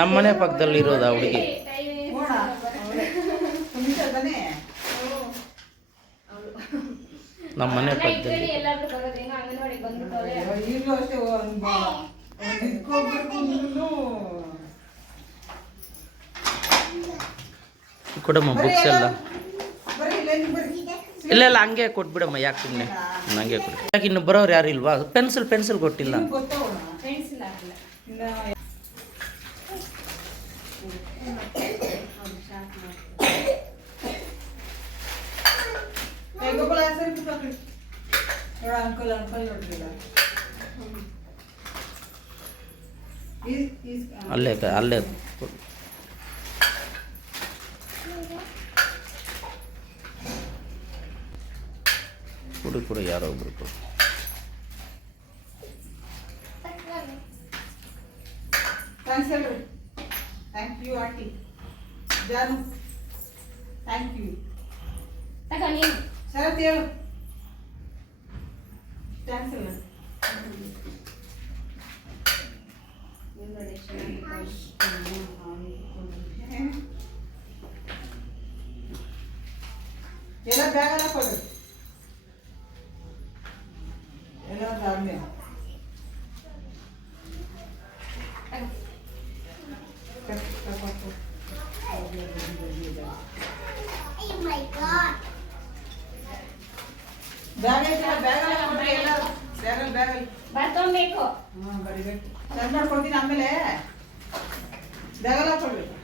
ನಮ್ಮನೆ ಪಕ್ಕದಲ್ಲಿ ಇರೋದು ಆ ಹುಡುಗಿ. ನಮ್ಮನೆ ಪಕ್ಕದಲ್ಲಿ ಕೊಡಮ್ಮ ಬುಕ್ಸ್ ಎಲ್ಲ. ಇಲ್ಲ ಇಲ್ಲ ಹಂಗೆ ಕೊಟ್ಬಿಡಮ್ಮ, ಯಾಕೆ ಸುಮ್ಮನೆ ಹಂಗೆ ಕೊಡಿ. ಯಾಕೆ ಇನ್ನು ಬರೋರು ಯಾರು ಇಲ್ವಾ? ಪೆನ್ಸಿಲ್ ಕೊಟ್ಟಿಲ್ಲ. ಅಲ್ಲೇ ಕೊಡು ಯಾರೋ ಒಬ್ರು ಕೊಡು. Thank you aunty Janu, thank you. ಶರತ್ ಹೇಳು ಥ್ಯಾಂಕ್ಸ್ ಅಲ್ಲ. ಎಲ್ಲ ಬ್ಯಾಗೆಲ್ಲ ಕೊಡು, ಎಲ್ಲ ಆದ್ಮೇಲೆ ಬರಿಬೇಕು. ಸೆಂಡ್ ಮಾಡ್ಕೊಡ್ತೀನಿ, ಆಮೇಲೆ ಬ್ಯಾಗೆಲ್ಲ ಕೊಡ್ಬೇಕು.